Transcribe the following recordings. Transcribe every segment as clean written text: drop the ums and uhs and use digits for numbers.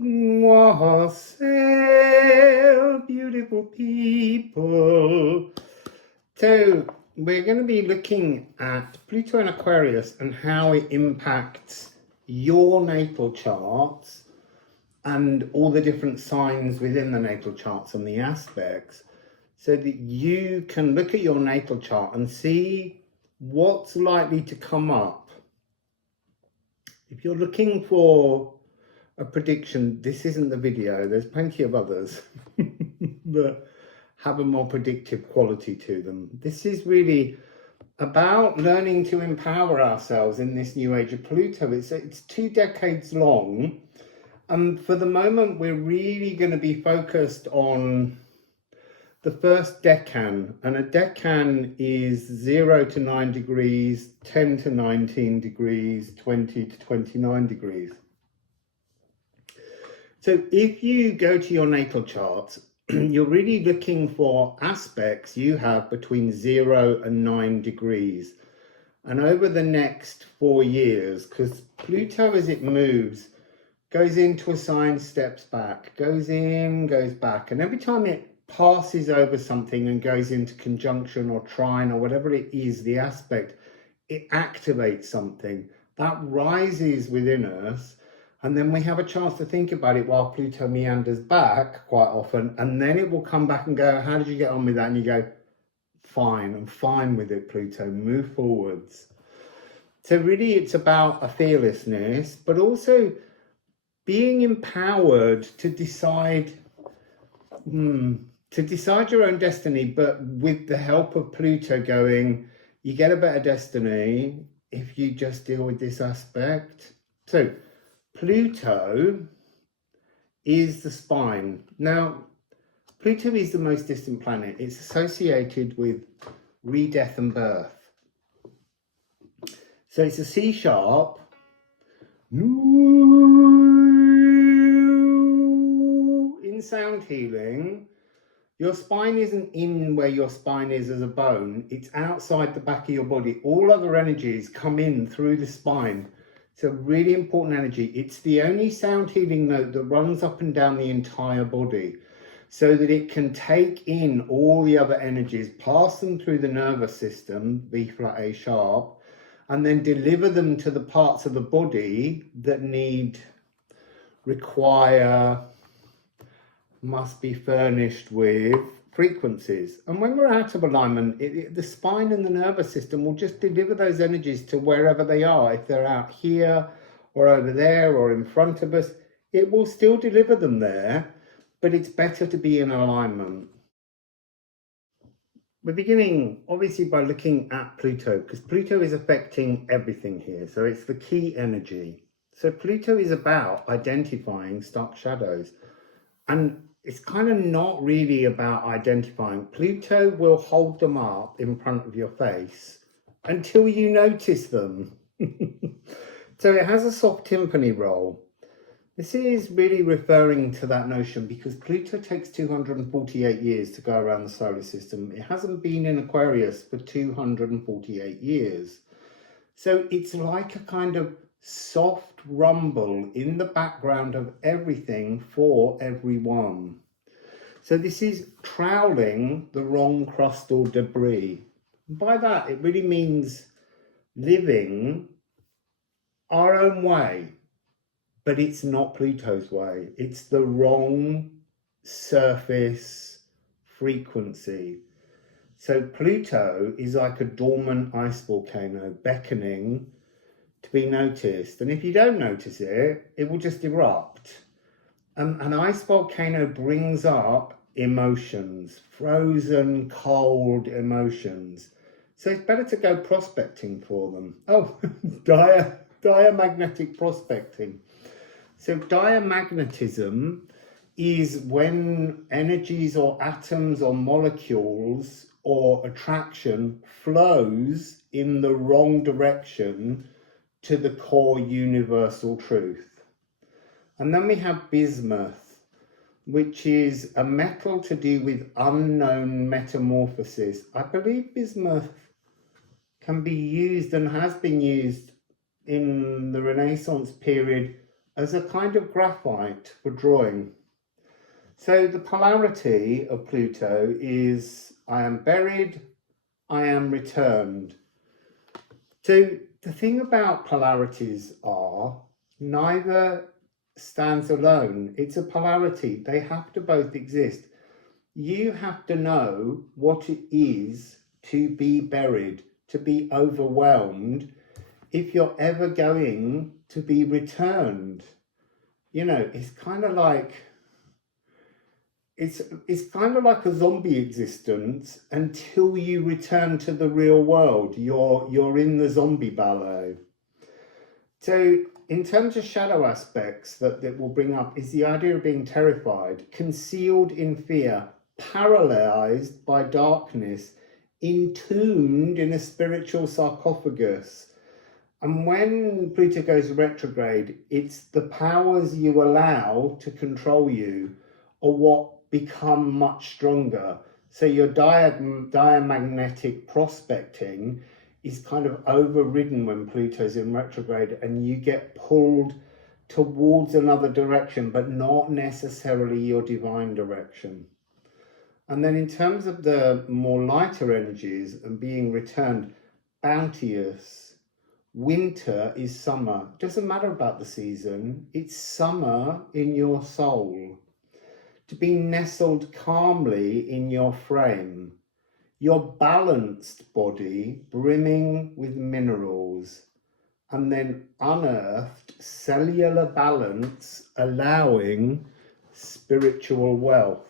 Wassail, beautiful people. So we're going to be looking at Pluto and Aquarius and how it impacts your natal charts and all the different signs within the natal charts and the aspects, so that you can look at your natal chart and see what's likely to come up. If you're looking for a prediction, this isn't the video. There's plenty of others that have a more predictive quality to them. This is really about learning to empower ourselves in this new age of Pluto. It's 2 decades long, and for the moment we're really going to be focused on the first decan, and a decan is 0 to 9 degrees, 10 to 19 degrees, 20 to 29 degrees. So if you go to your natal chart, you're really looking for aspects you have between 0 and 9 degrees. And over the next 4 years, because Pluto, as it moves, goes into a sign, steps back, goes in, goes back. And every time it passes over something and goes into conjunction or trine or whatever it is, the aspect, it activates something that rises within us. And then we have a chance to think about it while Pluto meanders back quite often. And then it will come back and go, how did you get on with that? And you go, fine, I'm fine with it, Pluto, move forwards. So really it's about a fearlessness, but also being empowered to decide your own destiny, but with the help of Pluto going, you get a better destiny if you just deal with this aspect. So Pluto is the spine. Now, Pluto is the most distant planet. It's associated with re-death and birth. So it's a C sharp. In sound healing, your spine isn't in where your spine is as a bone. It's outside the back of your body. All other energies come in through the spine. It's a really important energy. It's the only sound healing note that runs up and down the entire body, so that it can take in all the other energies, pass them through the nervous system, B flat A sharp, and then deliver them to the parts of the body that must be furnished with frequencies. And when we're out of alignment, the spine and the nervous system will just deliver those energies to wherever they are. If they're out here or over there or in front of us, it will still deliver them there, but it's better to be in alignment. We're beginning obviously by looking at Pluto, because Pluto is affecting everything here. So it's the key energy. So Pluto is about identifying stark shadows, and it's kind of not really about identifying. Pluto will hold them up in front of your face until you notice them. So it has a soft timpani role. This is really referring to that notion because Pluto takes 248 years to go around the solar system. It hasn't been in Aquarius for 248 years. So it's like a kind of soft rumble in the background of everything for everyone. So this is troweling the wrong crust or debris. By that, it really means living our own way, but it's not Pluto's way. It's the wrong surface frequency. So Pluto is like a dormant ice volcano beckoning to be noticed. And if you don't notice it, it will just erupt. An ice volcano brings up emotions, frozen, cold emotions. So it's better to go prospecting for them. Oh, diamagnetic prospecting. So diamagnetism is when energies or atoms or molecules or attraction flows in the wrong direction to the core universal truth. And then we have bismuth, which is a metal to do with unknown metamorphosis. I believe bismuth can be used and has been used in the Renaissance period as a kind of graphite for drawing. So the polarity of Pluto is I am buried, I am returned. So the thing about polarities are neither stands alone. It's a polarity. They have to both exist. You have to know what it is to be buried, to be overwhelmed, if you're ever going to be returned. You know, it's kind of like it's kind of like a zombie existence until you return to the real world. You're in the zombie ballet. So in terms of shadow aspects that will bring up is the idea of being terrified, concealed in fear, paralyzed by darkness, entombed in a spiritual sarcophagus. And when Pluto goes retrograde, it's the powers you allow to control you or what become much stronger. So your diamagnetic prospecting is kind of overridden when Pluto's in retrograde, and you get pulled towards another direction, but not necessarily your divine direction. And then in terms of the more lighter energies and being returned, bounteous, winter is summer. Doesn't matter about the season, it's summer in your soul. To be nestled calmly in your frame, your balanced body brimming with minerals, and then unearthed cellular balance allowing spiritual wealth.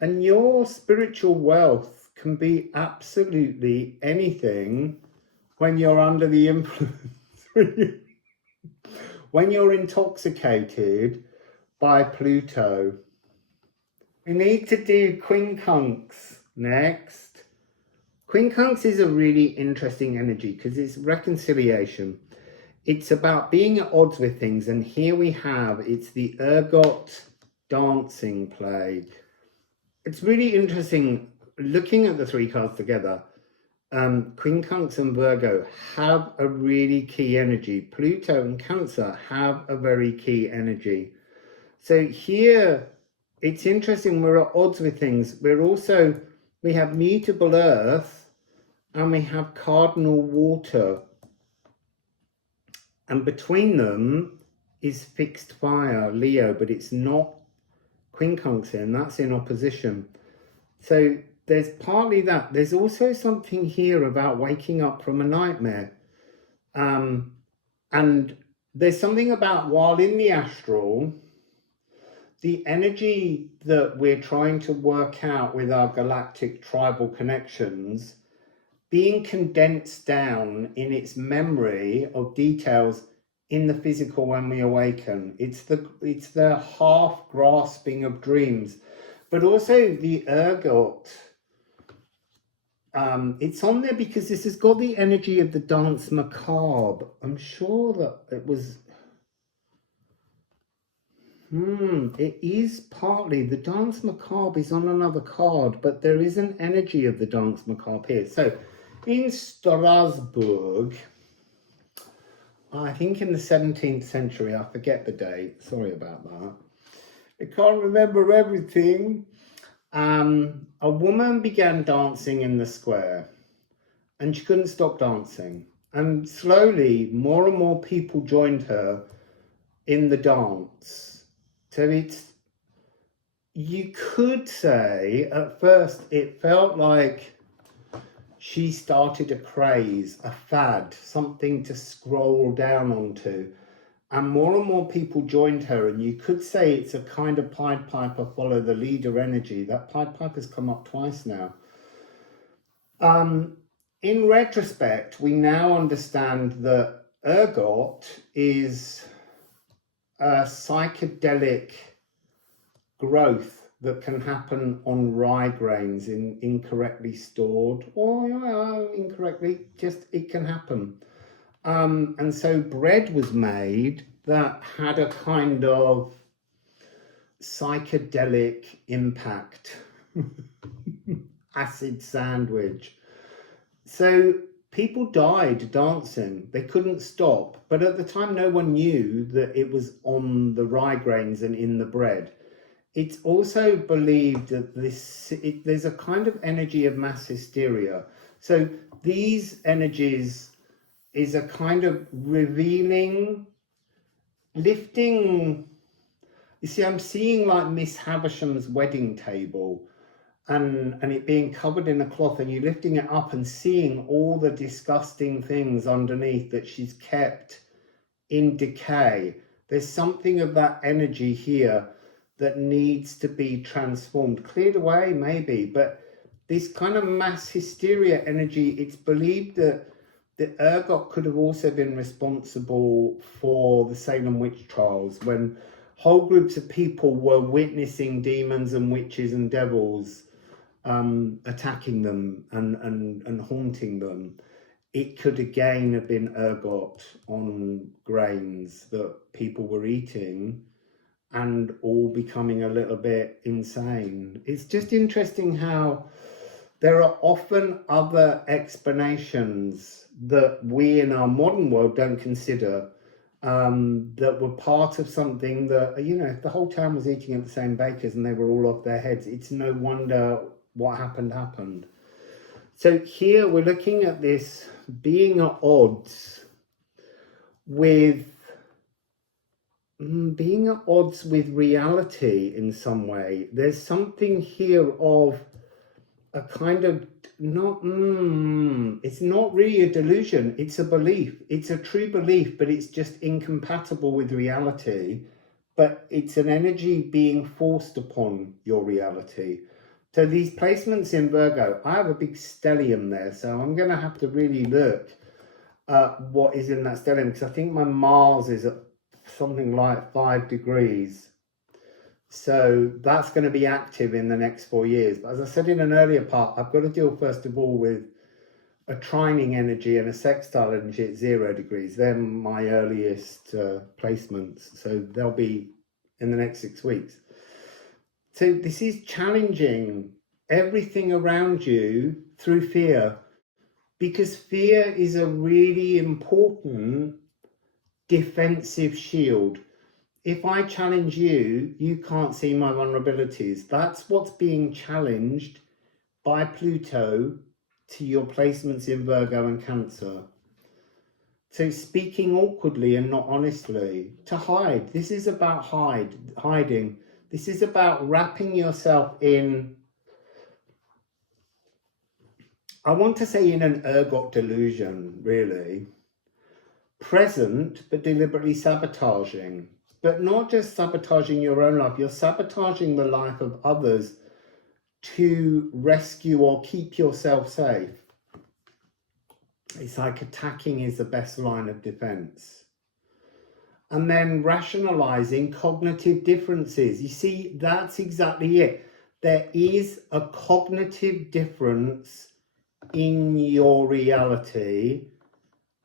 And your spiritual wealth can be absolutely anything when you're under the influence, when you're intoxicated by Pluto. We need to do Quincunx next. Quincunx is a really interesting energy because it's reconciliation. It's about being at odds with things, and here we have, it's the ergot dancing plague. It's really interesting looking at the three cards together. Quincunx and Virgo have a really key energy. Pluto and Cancer have a very key energy. So here, it's interesting, we're at odds with things. We have mutable earth and we have cardinal water. And between them is fixed fire, Leo, but it's not Quincunx in, that's in opposition. So there's partly that. There's also something here about waking up from a nightmare. And there's something about while in the astral, the energy that we're trying to work out with our galactic tribal connections being condensed down in its memory of details in the physical when we awaken. It's the half grasping of dreams, but also the ergot. It's on there because this has got the energy of the dance macabre. I'm sure that it was. It is partly, the dance macabre is on another card, but there is an energy of the dance macabre here. So in Strasbourg, I think in the 17th century, I forget the date, sorry about that. I can't remember everything. A woman began dancing in the square and she couldn't stop dancing. And slowly, more and more people joined her in the dance. So you could say at first it felt like she started a craze, a fad, something to scroll down onto. And more people joined her, and you could say it's a kind of Pied Piper follow the leader energy. That Pied Piper's come up twice now. In retrospect, we now understand that ergot is a psychedelic growth that can happen on rye grains incorrectly stored, or incorrectly, just it can happen. And so bread was made that had a kind of psychedelic impact, acid sandwich. So people died dancing. They couldn't stop. But at the time, no one knew that it was on the rye grains and in the bread. It's also believed that there's a kind of energy of mass hysteria. So these energies is a kind of revealing, lifting. You see, I'm seeing like Miss Havisham's wedding table, and it being covered in a cloth, and you lifting it up and seeing all the disgusting things underneath that she's kept in decay. There's something of that energy here that needs to be transformed, cleared away maybe, but this kind of mass hysteria energy, it's believed that the ergot could have also been responsible for the Salem witch trials, when whole groups of people were witnessing demons and witches and devils attacking them and haunting them. It could again have been ergot on grains that people were eating and all becoming a little bit insane. It's just interesting how there are often other explanations that we in our modern world don't consider, that were part of something that, you know, if the whole town was eating at the same bakers and they were all off their heads, it's no wonder what happened. So here we're looking at this being at odds with reality in some way. There's something here of a kind of it's not really a delusion, it's a belief, it's a true belief, but it's just incompatible with reality. But it's an energy being forced upon your reality. So these placements in Virgo, I have a big stellium there, so I'm going to have to really look at what is in that stellium, because I think my Mars is at something like 5 degrees. So that's going to be active in the next 4 years. But as I said in an earlier part, I've got to deal first of all with a trining energy and a sextile energy at 0 degrees. They're my earliest placements. So they'll be in the next 6 weeks. So this is challenging everything around you through fear, because fear is a really important defensive shield. If I challenge you, you can't see my vulnerabilities. That's what's being challenged by Pluto to your placements in Virgo and Cancer. So speaking awkwardly and not honestly, to hide. This is about hiding. This is about wrapping yourself in, I want to say, in an ergot delusion, really. Present, but deliberately sabotaging. But not just sabotaging your own life, you're sabotaging the life of others to rescue or keep yourself safe. It's like attacking is the best line of defense. And then rationalizing cognitive differences. You see, that's exactly it. There is a cognitive difference in your reality,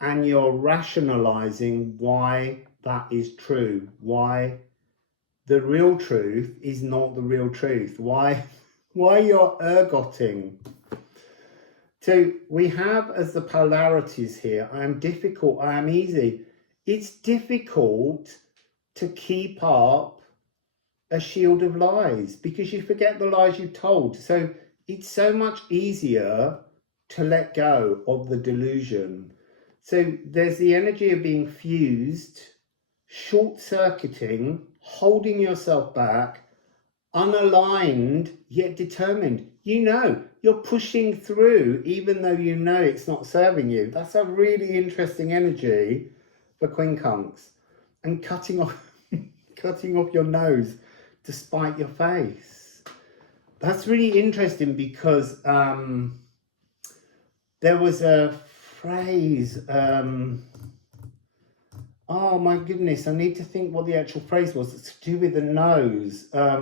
and you're rationalizing why that is true, why the real truth is not the real truth, why you're ergoting. So we have as the polarities here, I am difficult, I am easy. It's difficult to keep up a shield of lies because you forget the lies you've told. So it's so much easier to let go of the delusion. So there's the energy of being fused, short-circuiting, holding yourself back, unaligned yet determined. You know, you're pushing through even though you know it's not serving you. That's a really interesting energy for Quincunx. And cutting off your nose to spite your face. That's really interesting because there was a phrase, oh my goodness, I need to think what the actual phrase was. It's to do with the nose. I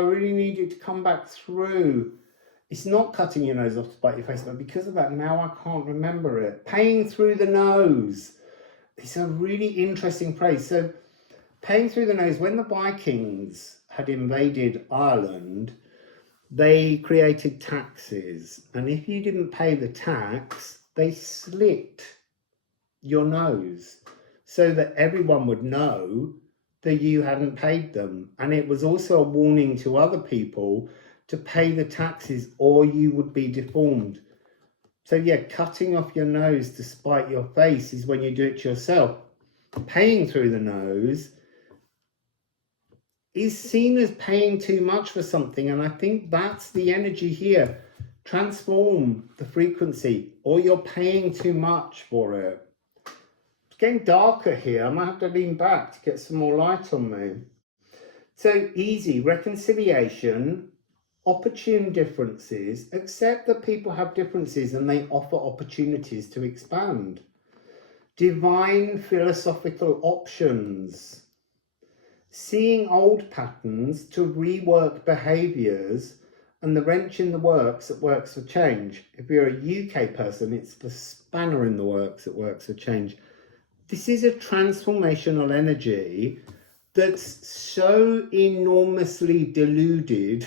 really need it to come back through. It's not cutting your nose off to spite your face, but because of that, now I can't remember it. Paying through the nose. It's a really interesting phrase. So, paying through the nose, when the Vikings had invaded Ireland, they created taxes, and if you didn't pay the tax, they slit your nose so that everyone would know that you hadn't paid them. And it was also a warning to other people to pay the taxes or you would be deformed. So yeah, cutting off your nose to spite your face is when you do it yourself. Paying through the nose is seen as paying too much for something, and I think that's the energy here. Transform the frequency, or you're paying too much for it. It's getting darker here. I might have to lean back to get some more light on me. So easy reconciliation, opportune differences, accept that people have differences and they offer opportunities to expand. Divine philosophical options. Seeing old patterns to rework behaviours, and the wrench in the works that works for change. If you're a UK person, it's the spanner in the works that works for change. This is a transformational energy that's so enormously deluded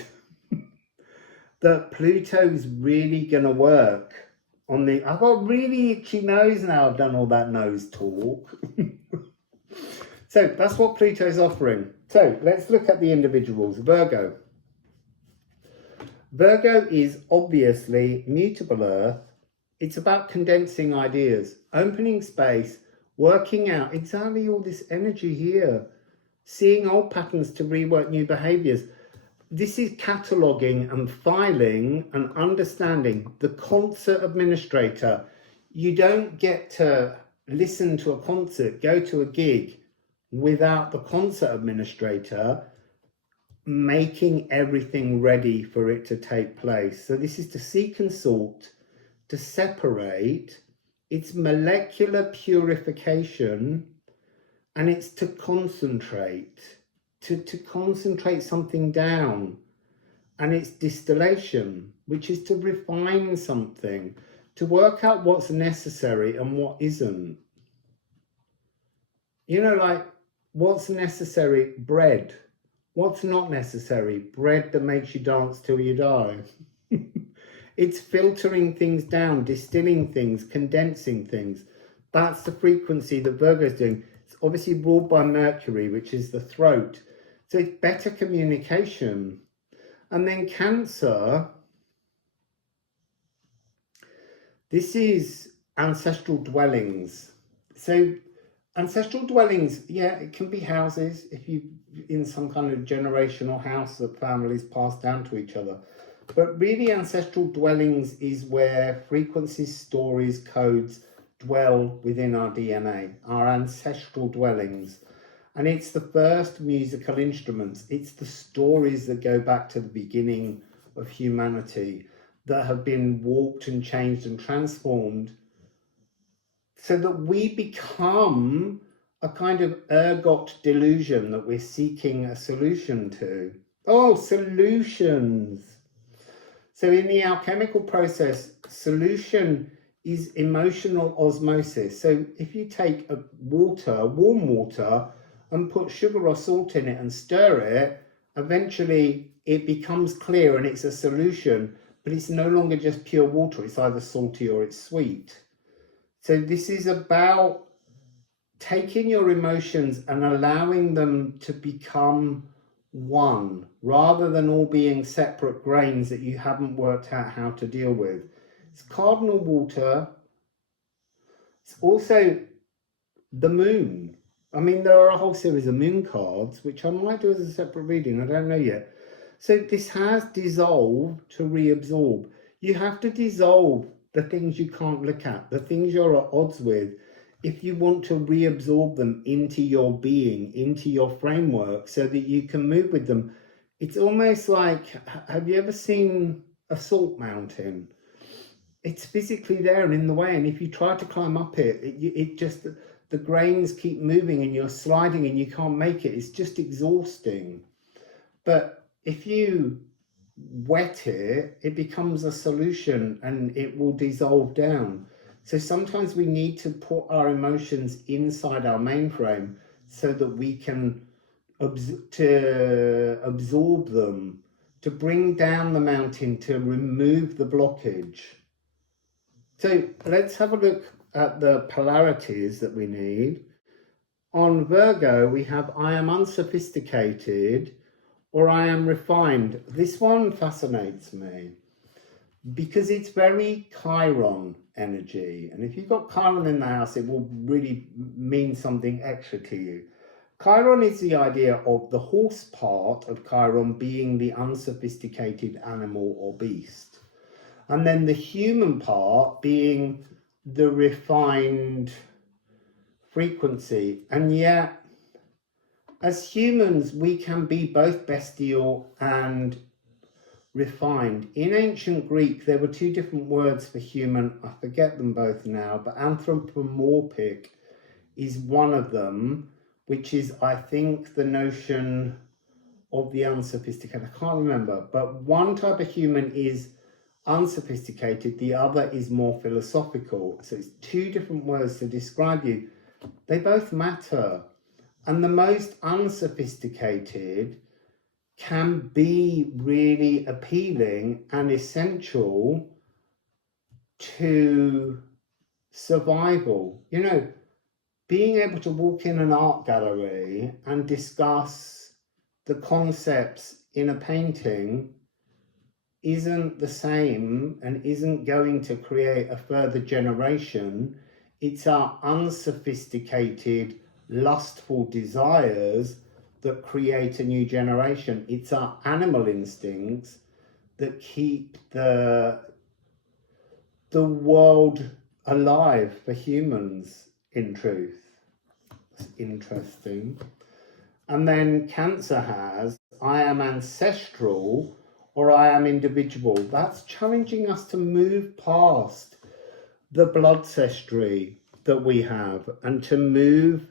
that Pluto's really going to work on the... I've got really itchy nose now. I've done all that nose talk. So that's what Pluto's offering. So let's look at the individuals. Virgo. Virgo is obviously mutable earth. It's about condensing ideas, opening space, working out exactly all this energy here, seeing old patterns to rework new behaviors. This is cataloging and filing and understanding. The concert administrator. You don't get to listen to a concert, go to a gig without the concert administrator making everything ready for it to take place. So this is to seek and sort, to separate. It's molecular purification, and it's to concentrate, to concentrate something down. And it's distillation, which is to refine something, to work out what's necessary and what isn't. You know, like, what's necessary? Bread. What's not necessary? Bread that makes you dance till you die. It's filtering things down, distilling things, condensing things. That's the frequency that Virgo is doing. It's obviously ruled by Mercury, which is the throat. So it's better communication. And then Cancer, this is ancestral dwellings. So ancestral dwellings, yeah, it can be houses if you in some kind of generational house that families pass down to each other. But really ancestral dwellings is where frequencies, stories, codes dwell within our DNA, our ancestral dwellings. And it's the first musical instruments. It's the stories that go back to the beginning of humanity that have been warped and changed and transformed so that we become a kind of ergot delusion that we're seeking a solution to. Oh, solutions. So in the alchemical process, solution is emotional osmosis. So if you take a water, warm water, and put sugar or salt in it and stir it, eventually it becomes clear and it's a solution, but it's no longer just pure water. It's either salty or it's sweet. So this is about taking your emotions and allowing them to become one, rather than all being separate grains that you haven't worked out how to deal with. It's cardinal water. It's also the moon. I mean, there are a whole series of moon cards, which I might do as a separate reading. I don't know yet. So this has dissolved to reabsorb. You have to dissolve the things you can't look at, the things you're at odds with, if you want to reabsorb them into your being, into your framework, so that you can move with them. It's almost like, have you ever seen a salt mountain? It's physically there and in the way, and if you try to climb up it just, the grains keep moving and you're sliding and you can't make it. It's just exhausting. But if you wet it, it becomes a solution and it will dissolve down. So sometimes we need to put our emotions inside our mainframe so that we can absorb them, to bring down the mountain, to remove the blockage. So let's have a look at the polarities that we need. On Virgo, we have I am unsophisticated or I am refined. This one fascinates me because it's very Chiron energy. And if you've got Chiron in the house, it will really mean something extra to you. Chiron is the idea of the horse part of Chiron being the unsophisticated animal or beast. And then the human part being the refined frequency. And yet, as humans, we can be both bestial and refined. In ancient Greek, there were two different words for human. I forget them both now, but anthropomorphic is one of them, which is, I think, the notion of the unsophisticated. I can't remember, but one type of human is unsophisticated, the other is more philosophical. So it's two different words to describe you. They both matter. And the most unsophisticated can be really appealing and essential to survival. You know, being able to walk in an art gallery and discuss the concepts in a painting isn't the same and isn't going to create a further generation. It's our unsophisticated, lustful desires that create a new generation. It's our animal instincts that keep the world alive for humans, in truth. It's interesting. And then Cancer has, I am ancestral or I am individual. That's challenging us to move past the bloodcestry that we have and to move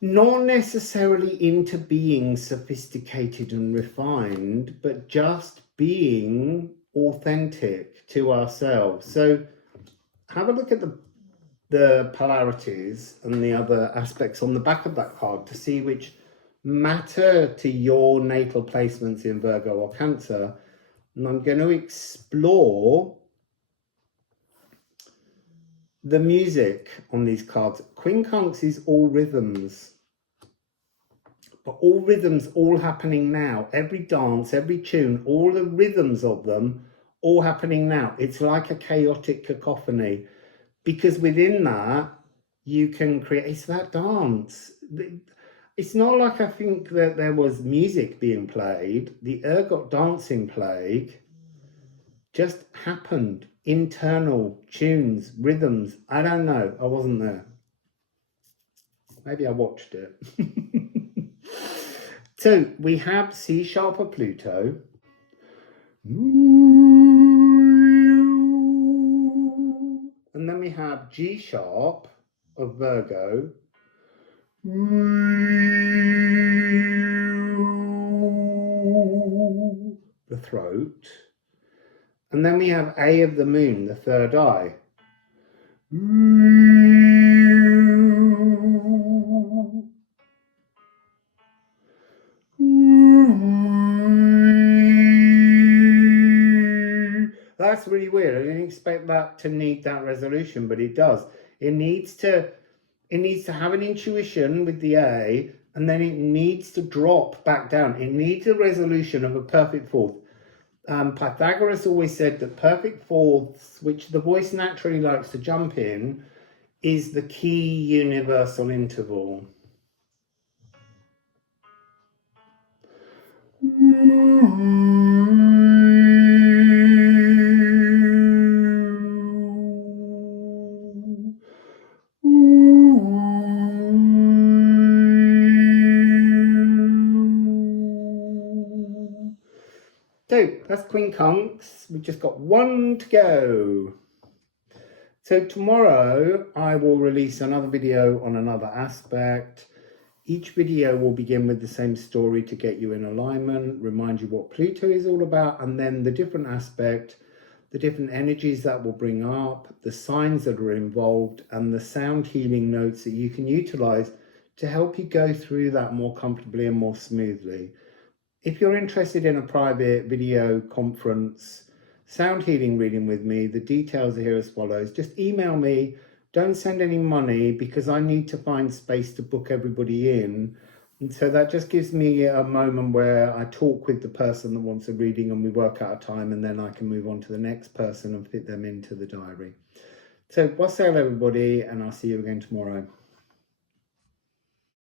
not necessarily into being sophisticated and refined, but just being authentic to ourselves. So have a look at the polarities and the other aspects on the back of that card to see which matter to your natal placements in Virgo or Cancer. And I'm going to explore the music on these cards. Quincunx is all rhythms, but all rhythms all happening now. Every dance, every tune, all the rhythms of them all happening now. It's like a chaotic cacophony, because within that you can create, it's that dance. It's not like I think that there was music being played. The ergot dancing plague just happened. Internal tunes, rhythms. I don't know. I wasn't there. Maybe I watched it. So we have C sharp of Pluto. And then we have G sharp of Virgo. The throat. And then we have A of the moon, the third eye. That's really weird. I didn't expect that to need that resolution, but it does. It needs to have an intuition with the A, and then it needs to drop back down. It needs a resolution of a perfect fourth. Pythagoras always said that perfect fourths, which the voice naturally likes to jump in, is the key universal interval. So that's Quincunx. We've just got one to go. So tomorrow I will release another video on another aspect. Each video will begin with the same story to get you in alignment, remind you what Pluto is all about, and then the different aspect, the different energies that will bring up, the signs that are involved, and the sound healing notes that you can utilize to help you go through that more comfortably and more smoothly. If you're interested in a private video conference sound healing reading with me, the details are here as follows. Just email me. Don't send any money because I need to find space to book everybody in. And so that just gives me a moment where I talk with the person that wants a reading and we work out a time, and then I can move on to the next person and fit them into the diary. So wassail everybody, and I'll see you again tomorrow.